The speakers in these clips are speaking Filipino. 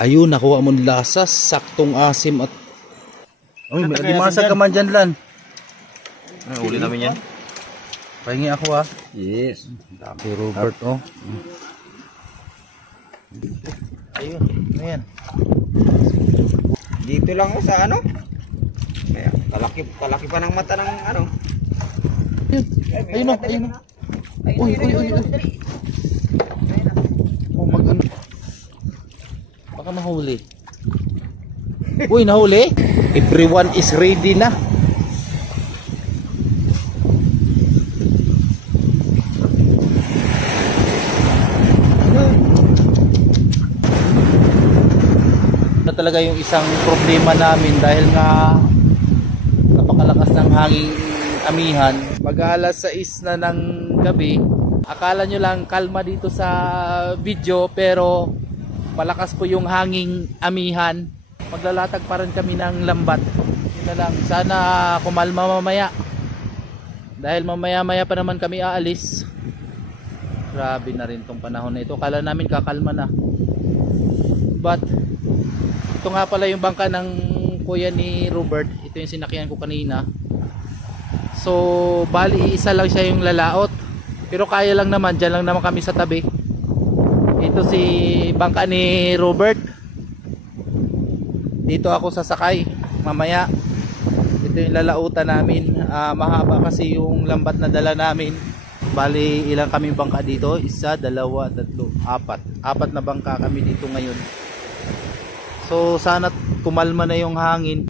Ayun, nakuha mo lasa, saktong asim at... Uy, may alimasa ka man dyan, Lan. Uli namin yan. Pahingi ako, ha. Yes. Si Robert, oh. Ayun, ayan. Dito lang oh, sa ano? Kaya, kalaki pa ng mata ng ano. Ayun, ayun. Uy. Oh, mag-ano. Baka mahuli. Uy, nahuli? Everyone is ready na. Na talaga yung isang problema namin dahil nga napakalakas ng hanging amihan. Mag-alas 6 na ng gabi. Akala nyo lang kalma dito sa video pero malakas po yung hanging amihan. Maglalatag pa rin kami ng lambat. Yun na lang. Sana kumalma mamaya. Dahil mamaya pa naman kami aalis. Grabe na rin tong panahon na ito. Kala namin kakalma na. But ito nga pala yung bangka ng kuya ni Robert. Ito yung sinakyan ko kanina. So bali isa lang siya yung lalaot. Pero kaya lang naman. Diyan lang naman kami sa tabi. Ito si bangka ni Robert. Dito ako sasakay mamaya. Ito yung lalautan namin. Mahaba kasi yung lambat na dala namin. Bali ilang kami bangka dito? Isa, dalawa, tatlo, apat. Apat na bangka kami dito ngayon. So sana kumalma na yung hangin.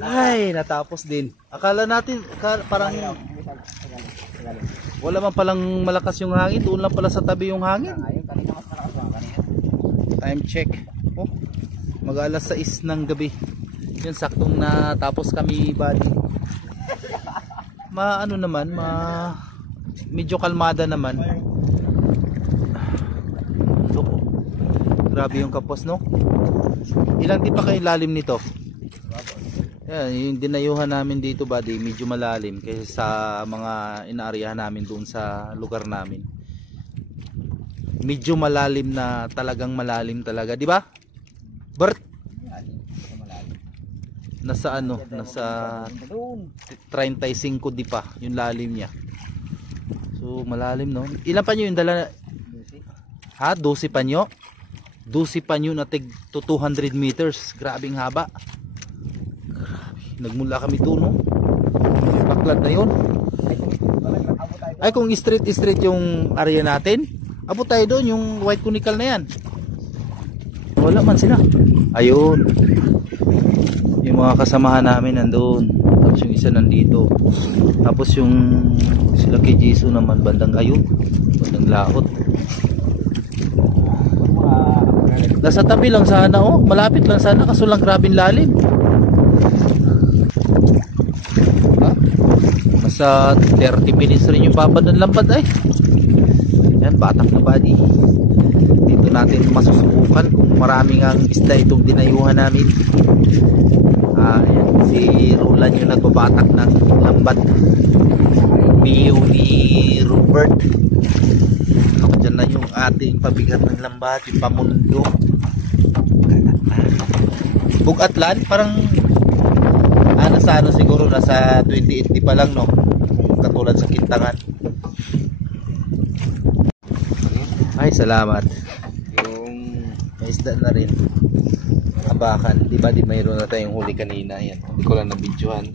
Ay, natapos din. Akala natin parang wala man palang malakas yung hangin. Doon lang pala sa tabi yung hangin. Time check. Oh, mag-alas 6 ng gabi. Yun, saktong natapos kami, buddy. Ano naman, medyo kalmada naman. Loko. Grabe yung kapos, no? Ilang di pa kayo lalim nito? Yan, yung dinayuhan namin dito, buddy, medyo malalim kaysa sa mga inaaryahan namin doon sa lugar namin. Medyo malalim na, talagang malalim talaga, di ba? Bert? Nasa ano, nasa 35 di pa yung lalim niya. So malalim, no? Ilan pa nyo yung dala? Ha? 12 pa nyo? 12 pa nyo na tig to 200 meters. Grabing haba. Nagmula kami doon, no? Baklad na yun. Ay, kung straight yung area natin, abot tayo doon, yung white conical na yan. Wala man sila. Ayun. Yung mga kasamahan namin nandun. Tapos yung isa nandito. Tapos yung sila kay Jisoo naman bandang ayun. Bandang laot. Nasa tabi lang sana, oh. Malapit lang sana, kaso lang grabing lalim. Sa 30 minutes rin yung babad ng lambat ay. Yan, batak na, buddy. Dito natin masusubukan kung maraming ang isda itong dinayuhan namin. Yan, si Roland yung nagbabatak ng lambat. Mio ni Robert. Ako dyan na yung ating pabigat ng lambat, yung pamundo. Bugatlan, parang nasa ano siguro, nasa 2080 pa lang, no? Katulad sa Kintangan. Ay, salamat. Yung may isda na rin. Abakan. Diba, mayroon na tayong huli kanina. Yan. Hindi ko lang nabidyohan.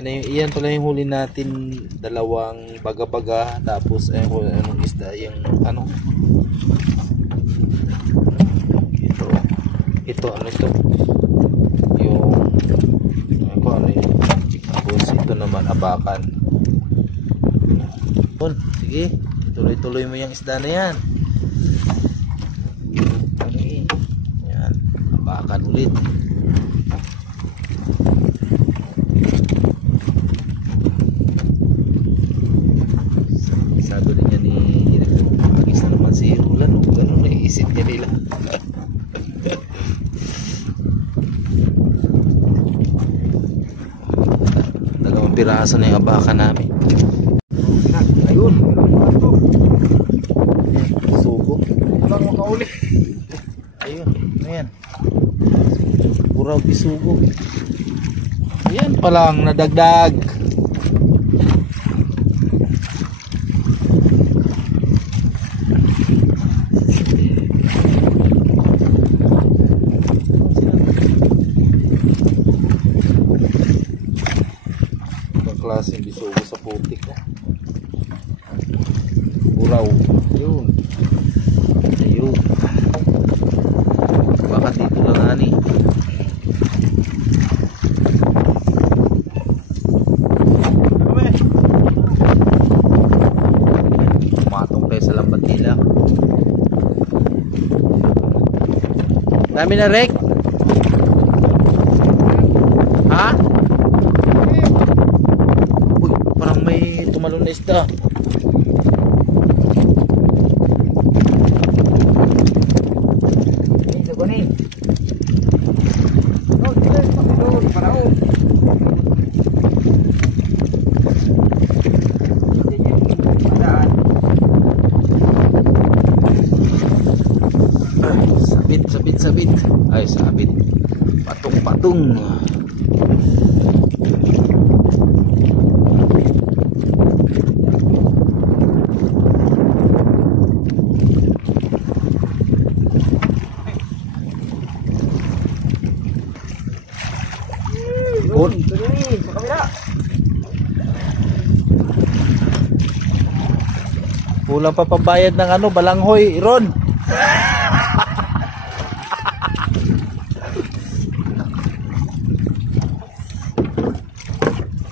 Yan pala yung huli natin. Dalawang baga-baga. Tapos, anong isda? Yung ano? Ito ano ito? Yung ano yun? Tapos ito naman abakan. Sige, tuloy-tuloy mo yung isda na yan. Yan, abakan ulit. Sabi na niya ni Agis na naman si Rulan, ganun naisip niya nila. Dalawang piraso na yung abakan namin. Ayun. Sugo. Walang makauli. Ayun, ayan. Buraw isugo. Ayan palang nadagdag. Ibang klaseng bisugo sa putik. Buraw. Ayun. Ayun. Baka dito lang ani. Matong tayo sa lambat nila. Dami na rek. Ha? Uy, parang may tumalon na isda. Sabit. Ay, sabit. Patung. Sa kabila. Kulang pa pambayad ng ano, balanghoy, Ron.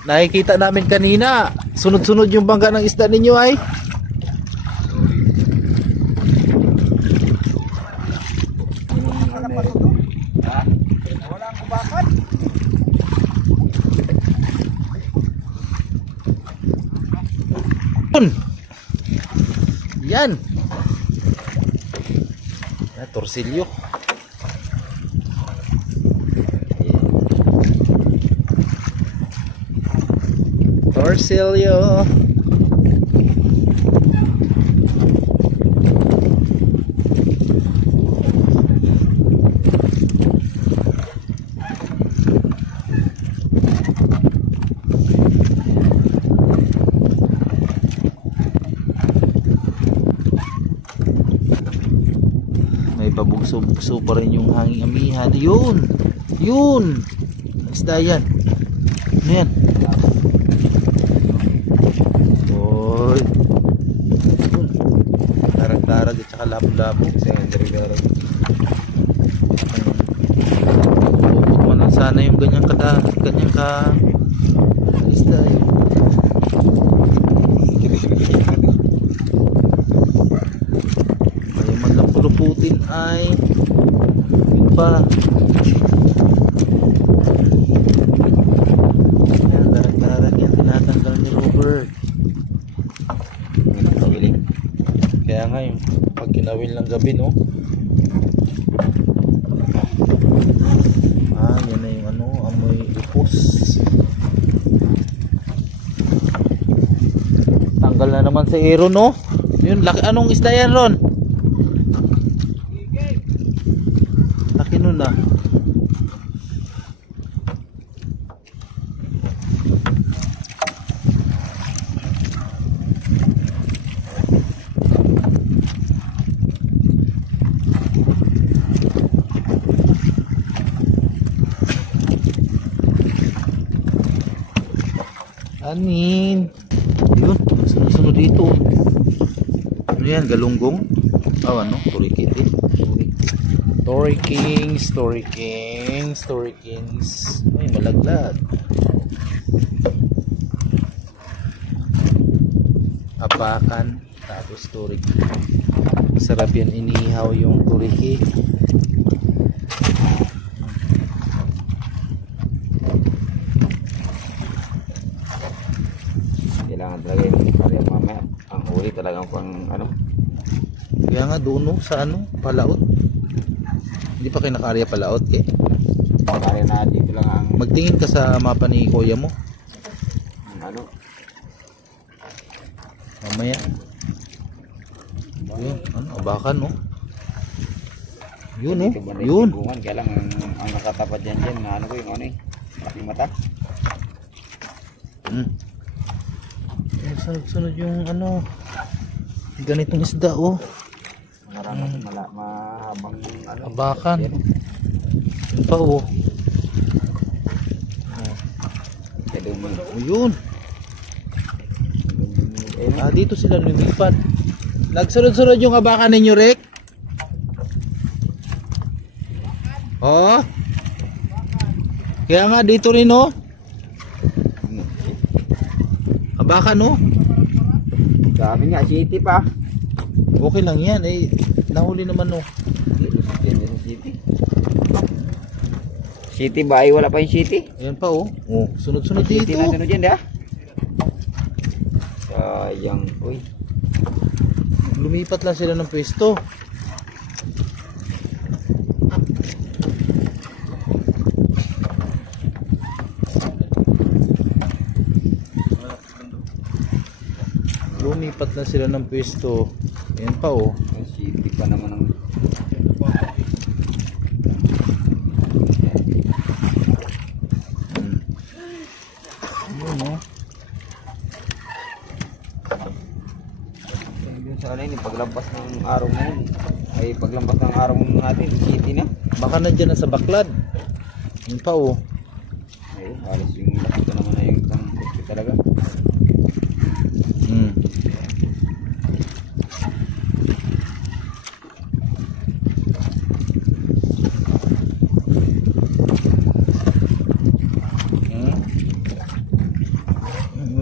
Nakikita namin kanina, sunod-sunod yung bangka ng isda ninyo ay. Walang kubakan. Yan. Torsilyo. Torsilyo. May pabugso-bugso pa rin yung hanging amihan. Yun. Isda yan. Ano yan? Oy. Darag-darag at saka labo-labo. Darag. Bukod man lang sana yung ganyan ka isda yun. Ayaw man lang puluputin ay yun pa. Yan, darag-darag yan. Tinatanggal ni Robert. Kaya nga yung pag kinawin lang gabi, no? Yan na yung ano, amoy upos. Tanggal na naman sa Aaron, no? Yun, laki. Anong isda yan, Ron? Laki nun ah. Anin. Yun, sunod-sunod dito. Ano yan, galunggong? Oh, ano? Turikit eh. Story Kings, Story Kings, Story Kings. Ay, malaglag. Apakan, tapos turiki. Masarap yan inihaw yung turiki. Kailangan talaga yung karya mamaya. Ang huli talagang pang ano. Kaya nga doon no, sa ano, palaot. Hindi pa kayo naka-area palaot eh. Karya na dito lang ang Magtingin ka sa mapa ni kuya mo. ano. Mamaya. Yun, ano, abakan no. Yun oh, Dito banda yun. yung tibungan. Kaya lang ang nakatapat dyan na ano ko yung ano eh. Malaking mata. Sunod-sunod yung ano, ganitong isda oh. Marami mahabang ano. Abakan. Yan. Yun pa oh. Kaya doon Oh, yun. eh, Dito sila lumipat. Nagsunod-sunod yung abakan ninyo, Rick. Oh. Kaya nga dito rin oh. Abakan oh. Dami nga, city pa. Okay lang yan eh. Nahuli naman oh. City. City ba? Ay, wala pa yung city? Ayan pa oh. Oh, sunod-sunod dito. City na sunod yan, di ah? Sayang, uy. Lumipat lang sila ng pwesto. Lumipat lang sila ng pwesto. Ayan pa oh. Yung city pa naman ang... Yun oh. Yung sa kanina, paglampas ng araw na yun. Ay, paglampas ng araw natin, city na. Baka nandyan na sa baklad. Yun pa oh. Ay, halos yung nakita naman na yung isang city talaga.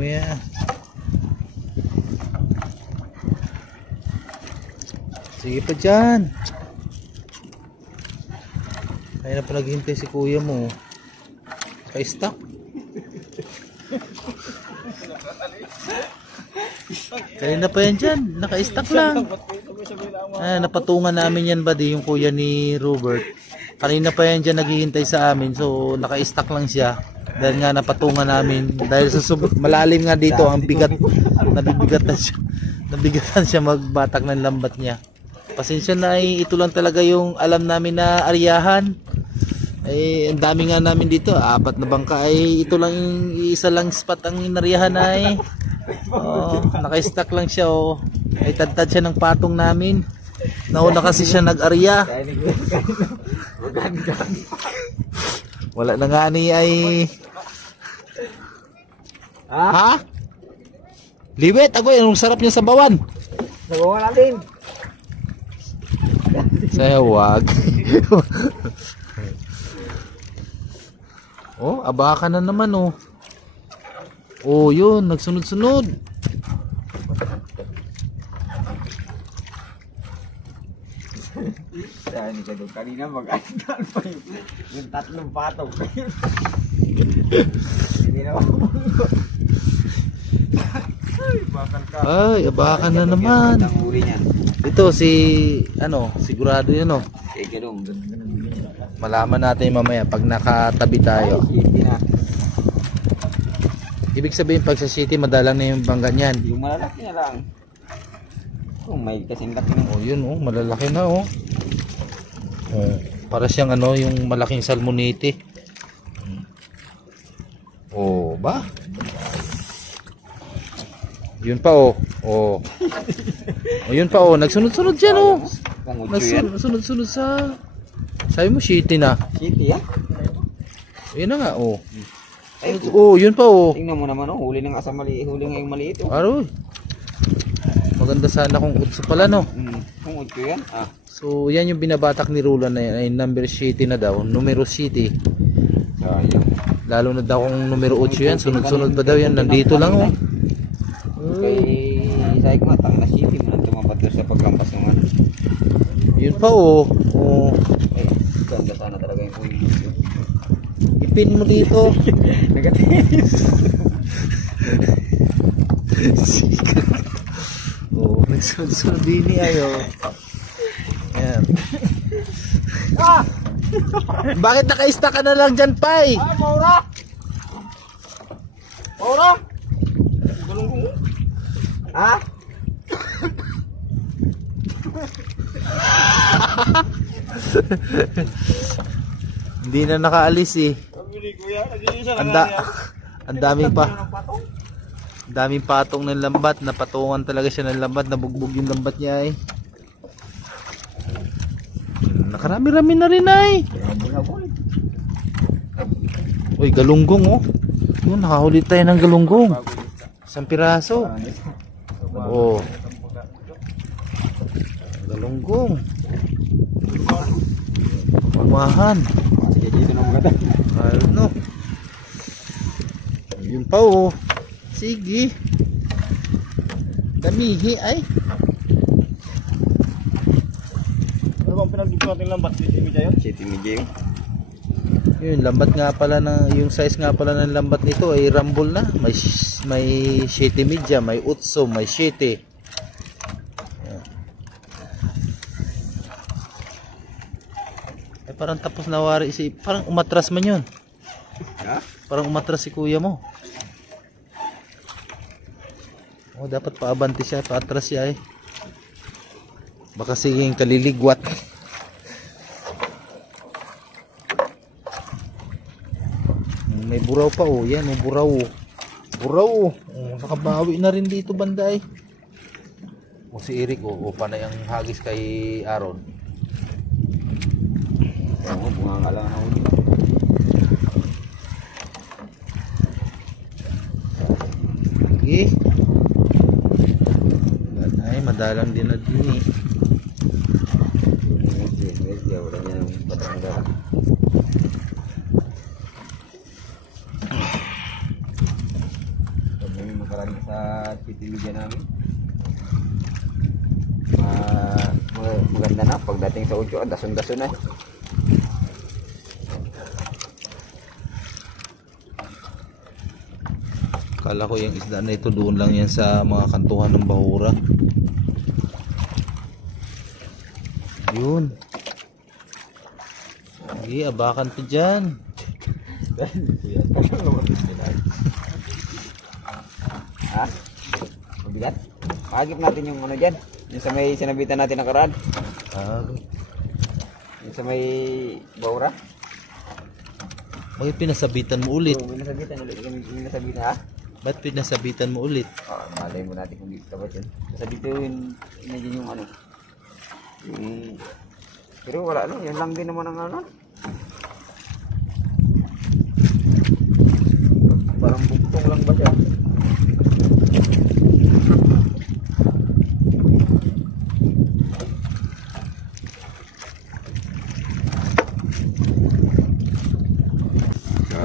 Yeah. Sige pa dyan. Kaya na pa naghihintay si kuya mo. Ka-stuck. Kanina pa yan dyan. Naka-stuck lang. Napatungan namin yan ba di yung kuya ni Robert. Kanina pa yan dyan naghihintay sa amin. So naka-stuck lang siya. Dahil nga napatungan namin. Dahil sa malalim nga dito ang bigat. Nabibigatan siya. Nabigatan siya magbatak ng lambat niya. Pasensya na ito lang talaga yung alam namin na aryahan. Ang dami nga namin dito. 4 na bangka ito lang yung isa lang spot ang inaryahan ay. Naka-stuck lang siya oh. Ay tad-tad siya ng patong namin. Nauna kasi siya nag-arya. Wala na nga ni ay. Ha? Liwet ako yung sarap niya sa bawan. Nagawa natin. Saya wag. Oh, abakan na naman oh. Oh, yun, nagsunod-sunod. Dahil ka doon kanina mag-andal pa yung tatlong patong. Hindi na Ay, abakan na naman. Ang huli niyan. Ito si sigurado 'yun oh. Kaya ganun. Malaman natin mamaya pag nakatabi tayo. City na. Ibig sabihin pag sa city madalang na yung bangga niyan. Yung malalaki na lang. Kung may kasing laki ng Oh, yun oh, malalaki na oh. Oh, para siyang yung malaking salmonite. Oh, ba? Yun pa oh. Oh. Oh, yun pa oh, nagsunod-sunod diyan oh. Nagsunod-sunod sa sabi mo city na. City ah. Yun na nga oh. Oh, yun pa oh. Tingnan mo naman oh, huli ng huli ngayong maliit oh. Aroy. Maganda sana kung utso pala no. Kung Panood ko yan. So yan yung binabatak ni Roland na yan ay number city na daw, numero city. Sayang. Lalo na daw kung numero 8 yan, sunod-sunod pa daw yan, nandito lang oh. Kay sabi ko nga, tangin na city mo nang tumapat doon sa paglampas ng ano. Yun pa oh. Oh. Ay, ganda sana talaga yung kuya. Ipin mo dito. Negative. Oh, nagsunod-sunod din ayo. Yan. Bakit naka-stack ka na lang dyan, Pai? Maura! Maura! Galunggong. Hindi na nakaalis eh. Ang daming pa. Ang daming patong ng lambat. Napatungan talaga siya ng lambat. Nabugbog yung lambat niya eh. Nakarami-rami na rin ay. Uy, galunggong oh. Yun, nakahuli tayo ng galunggong. Isang piraso. Oh. Galunggong. Pagmahan. Ano? Yun pa oh. Sige. Damihi ay. Ano bang pinagdugtong natin lambat? City Media yun? City Media yun. Yun, lambat nga pala na, yung size nga pala ng lambat nito ay rumble na. May 7 media, may 8, may 7. Eh parang tapos nawari si, parang umatras man yun. Ha? Parang umatras si kuya mo. Oh, dapat paabante siya, paatras siya eh. Baka siging kaliligwat. May buraw pa oh, yan oh, buraw. Buraw oh. Nakabawi na rin dito banda eh. O si Eric oh, panay ang hagis kay Aaron. Oo, bunga nga lang ako. Okay. Ay, madalang din na din eh. Medyo, wala niya ng patangga. Pag may makarami sa City Media namin. Maganda na, pagdating sa 8, dason-dason na. Kala ko yung isda na ito doon lang yan sa mga kantuhan ng Bahura. Yun. Sige, abakan to dyan. Ha? Mabigat? Pagip natin yung ano dyan. Yung sa may sinabitan natin ng karad. Yung sa may Bahura. Bakit pinasabitan mo ulit? Oo, minasabitan ulit. Minasabitan ha? Ba't pinasabitan mo ulit? Malay mo natin kung dito ba yun. Kasi dito yun, imagine yung ano. Yung, pero wala ano, yun lang din naman ang ano. Parang bugtong lang ba siya?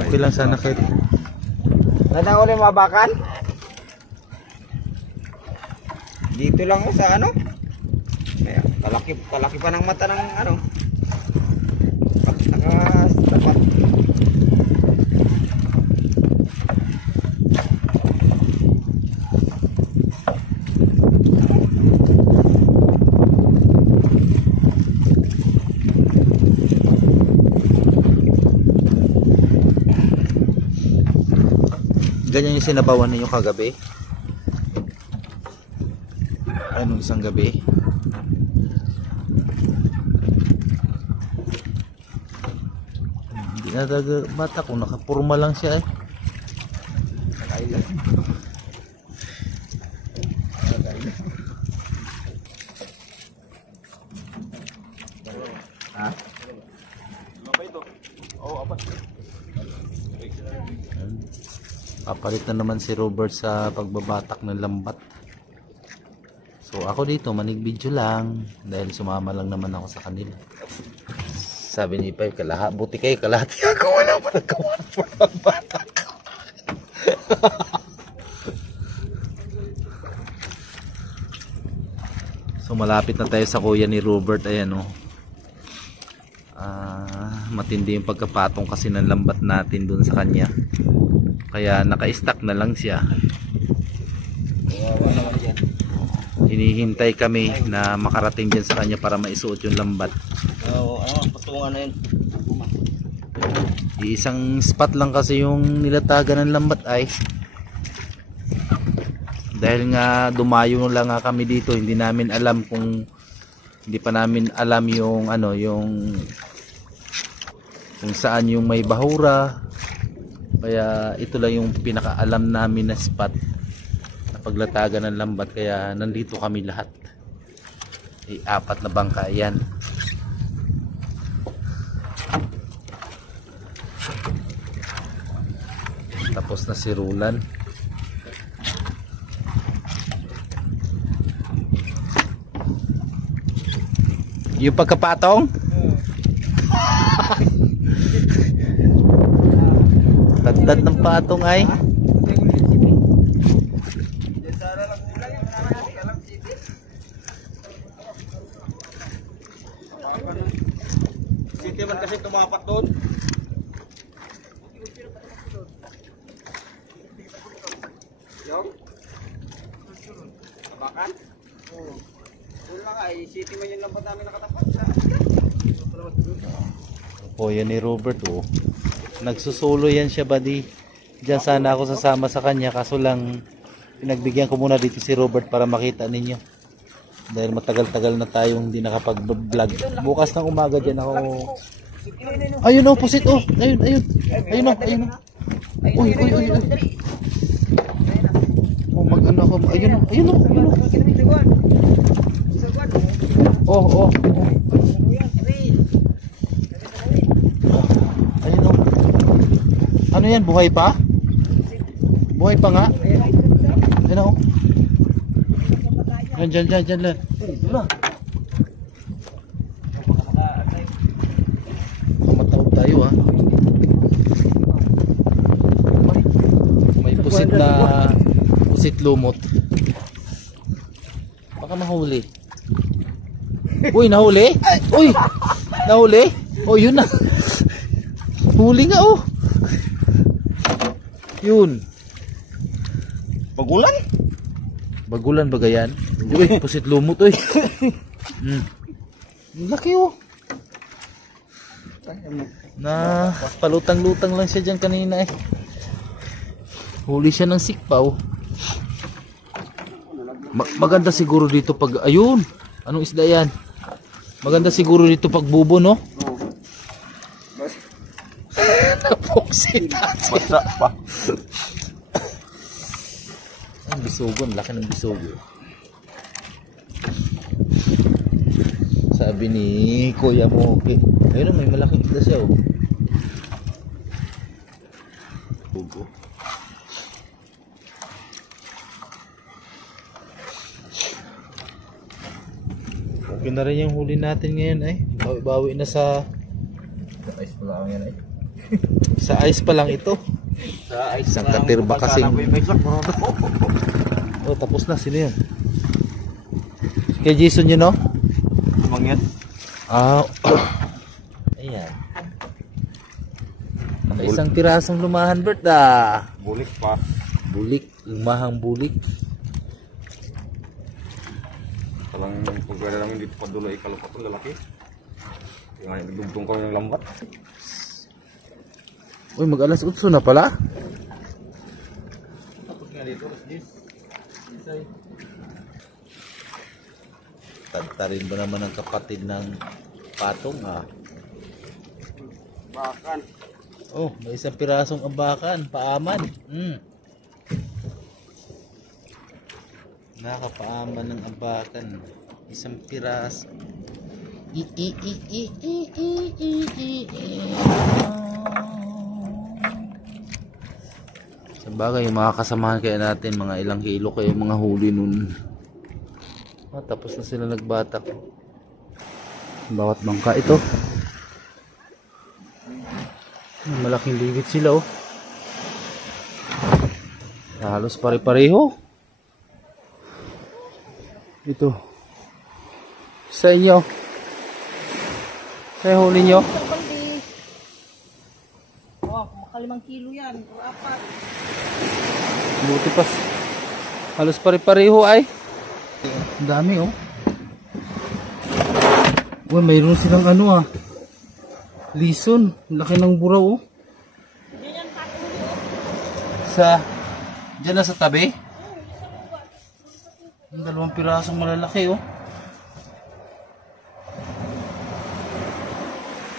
Okay lang sana kahit Nandang ulit mabakan? Dito lang sa ano? Kaya, kalaki pa ng mata ng ano. Dapat. ganyan yung sinabawan ninyo kagabi. Anong isang gabi? Hindi na talaga bata kung nakapurma lang siya eh. Ha? Papalit na naman si Robert sa pagbabatak ng lambat. So So ako dito manig-video lang dahil sumama lang naman ako sa kanila. Sabi ni Pai, buti kayo kalahati ako, wala pa nagkawan for ang bata ko. So malapit na tayo sa kuya ni Robert. Ayan o. Matindi yung pagkapatong kasi ng lambat natin dun sa kanya. Kaya naka-stack na lang siya. Hinihintay kami na makarating dyan sa kanya para maisuot yung lambat. Patungan na yun. Isang spot lang kasi yung nilatagan ng lambat ay. Dahil nga dumayo lang nga kami dito, hindi pa namin alam yung ano, yung kung saan yung may bahura. Kaya ito lang yung pinakaalam namin na spot na paglatagan ng lambat, kaya nandito kami lahat. 4 na bangka yan. Tapos na si Rulan. Yung pagkapatong? Tagtad ng patong ay. City man kasi tumapat doon. Yung? Tabakan? Oo. Doon lang ay, city man yung lambat namin nakatapat sa. O yan ni Robert oh. Nagsusulo yan siya buddy. Diyan sana ako sasama sa kanya, kaso lang pinagbigyan ko muna dito si Robert para makita ninyo. Dahil matagal-tagal na tayong hindi nakapag-vlog. Bukas ng umaga dyan ako. Ayun oh, pusit oh. Ayun. Ayun oh. Uy. Oh, mag-ano ako. Ayun oh. Oh. Ayun oh. Ano yan? Buhay pa? Buhay pa nga? Ayun oh. Diyan lang. Matawag tayo ah. May pusit lumot. Baka mahuli. Uy, nahuli? Uy! Nahuli? Oh, yun na. Huli nga oh. Yun. Bagulan ba gayan? Uy, pusit lumot oy. Laki oh. Na palutang-lutang lang siya dyan kanina eh. Huli siya ng sikpaw. Maganda siguro dito pag ayun. Anong isda yan? Maganda siguro dito pag bubo no? Napoksit. Basta pa. Ang bisugon, laki ng bisugo. Sabi ni kuya mo, okay. Ayun, may malaking isda siya oh. Bugo. Okay na rin yung huli natin ngayon eh. Bawi na sa Ice pa lang yan eh. sa ice pa lang ito. Sa ice Isang katirba kasing. Oh, Oh, tapos na. Sino yan? Kay Jason yun, no? mangyan. Ah, ayan. Isang pirasong lumahan, Bert, ah. Bulik pa. Bulik, lumahang bulik. Talang pagkala namin dito pa dulo ikalapat ng lalaki. Yung nga, nagdugtong kami ng lambat. Uy, mag-alas 8 na pala. Tapos nga dito, Tadtarin ba naman ang kapatid ng patong, ah? Bakan. Oh, may isang pirasong abakan, paaman. Nakapaaman ng abakan. Isang piraso. Sa bagay, yung mga kasamahan kaya natin, mga ilang kilo kayo mga huli nun. Tapos na sila nagbatak. Bawat bangka ito. Malaking liwit sila oh. Halos pare-pareho. Ito. Sa inyo. Sa huli nyo. Oh, makalimang kilo yan. O 4. Buti pa. Halos pare-pareho ay. Ang dami oh. Uy, mayroon silang ano ah. Lison. Laki ng buraw oh. Sa diyan na sa tabi. Ang 2 pirasong malalaki oh.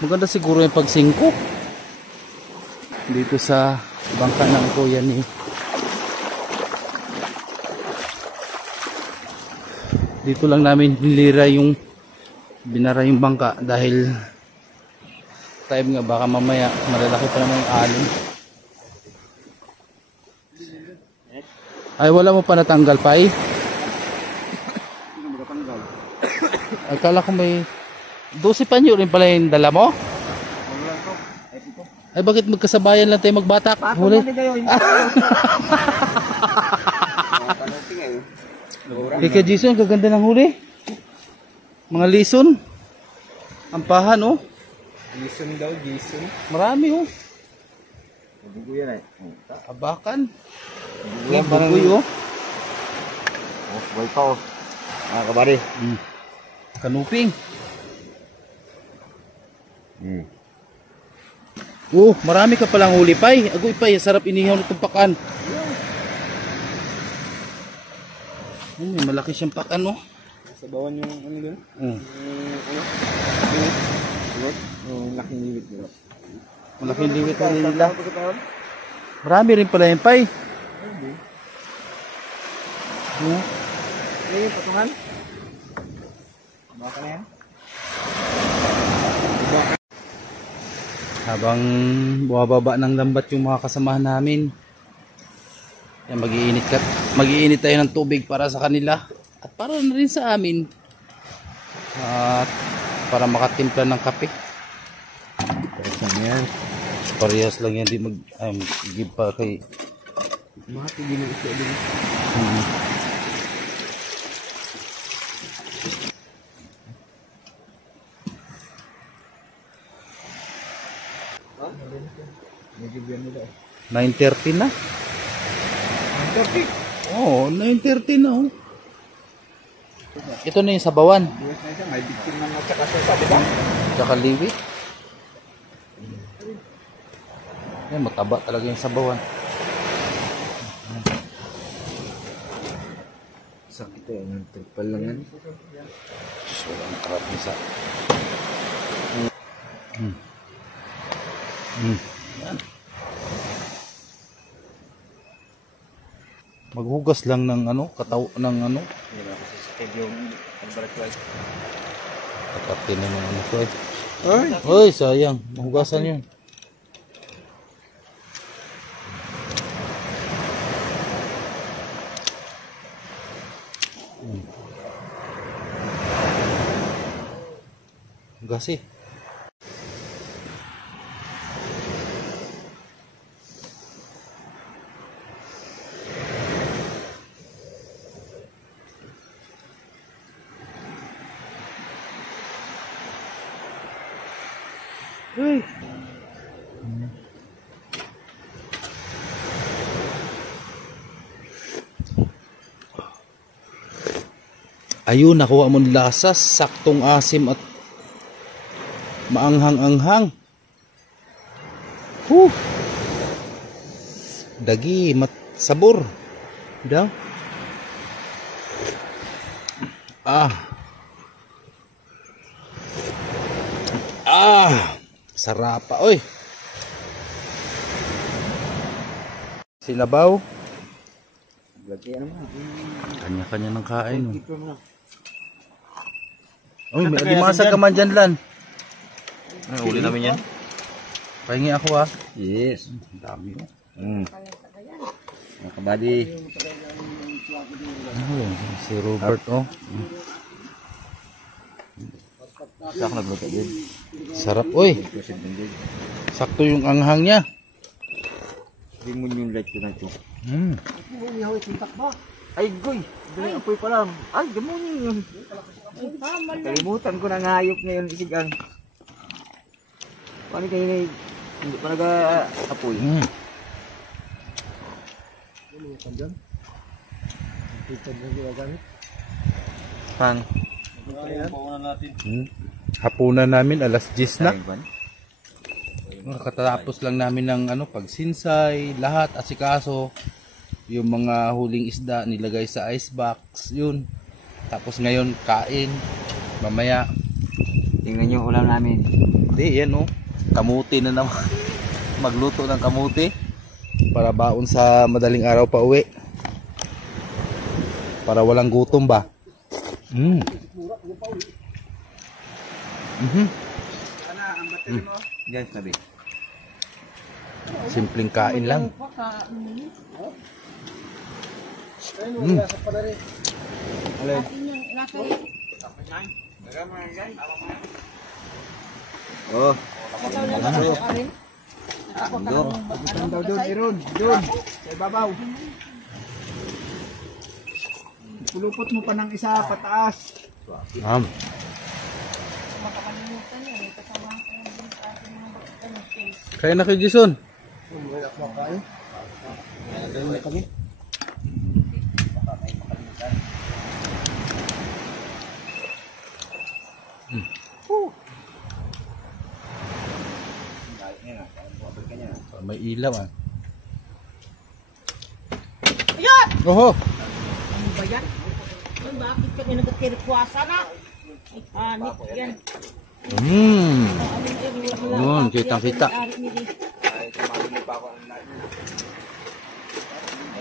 Maganda siguro yung pagsingko dito sa bangka ng kuya ni. Dito lang namin binara yung bangka dahil time nga baka mamaya malalaki pa naman yung alon. Ay wala mo pa natanggal pa eh. Akala ko may 12 panyo rin pala yung dala mo? Ay bakit magkasabayan lang tayo magbatak? Huli. Ika Jason, kaganda ng huli. Mga lison. Ampahan oh. Jason daw, Jason. Marami oh. Bugo yan eh. Abakan. Yan parang Bugoy oh. Oh, buhay pa oh. Kabari. Kanuping. Oh, marami ka palang huli pay. Agoy pay, sarap inihaw nitong pakan. May malaki siyang pakan oh. Sa bawan yung ano doon? Yung laking liwit nila. Malaking liwit na nila. Marami rin pala yung pay. Yung patungan? Baka na yan? Habang bumababa ng lambat yung mga kasamahan namin, mag-iinit tayo ng tubig para sa kanila at para na rin sa amin at para makatimpla ng kape. Yan. Parehas lang yan, di mag-give pa kay Matigil ng isya din. Medyo biyan nila. 9:30 na. 9:30? Oo, 9:30 na oh. Ito na yung sabawan. Buwas na siya, may bitin ng at saka sa di ba? Tsaka liwit. Yan, mataba talaga yung sabawan. Sakit eh, ng tripal lang yan. Diyos, walang karap isa. Yan. Maghugas lang ng ano, ng ano. Yan ako sa sakit yung albaratway. Kapatid na ng ano ko eh. Ay! Uy, sayang. Mahugasan yun. Hugas eh. Uy. Ayun, nakuha mo ng lasa, saktong asim at maanghang-anghang. Dagi, sabor. Daw. Sarap pa, oy. Sinabaw. Lagi ano mo? Kanya-kanya ng kain. Oh. Ito mo na. Uy, may alimasag ka man dyan, Lan. Ay, uli namin yan. Pahingi ako ah. Yes. Ang dami oh. Mga kabady. Si Robert, oh. Sak nagluto din. Sarap, oy. Kusip din din. Sakto yung anghang niya. Hindi mo yung light ko na ito. Mm. Ay, goy! Dali apoy pa lang. Ay, gamunin yun. Kalimutan ko na ngayop ngayon isigang. Paano kayo na hindi pa nag-apoy? Mm. Pang. Hapunan namin, alas 10 na. Sayang ba? Kakatapos lang namin ng pagsinsay, lahat, asikaso. Yung mga huling isda nilagay sa ice box, yun. Tapos ngayon, kain. Mamaya, Tingnan nyo ulam namin. hindi, yan oh. Kamuti na naman. Magluto ng kamuti. Para baon sa madaling araw pa uwi. Para walang gutom ba? Mm. Mhm. Diyan sabi. Simpleng kain lang. Mm. Oh, Pulupot mo pa ng isa pataas. Ma'am. Kaya na kay Jason. May ilaw ah. Ayan! Oho. Ano ba yan? Ay, bakit kami nagkakirkwasa na? Ay, panik yan. Mm. Ano yan? Wala Yun, pa. kitang-kita. Ari ni Rick. Ay,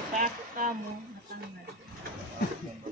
takot ka mo. Natanggal.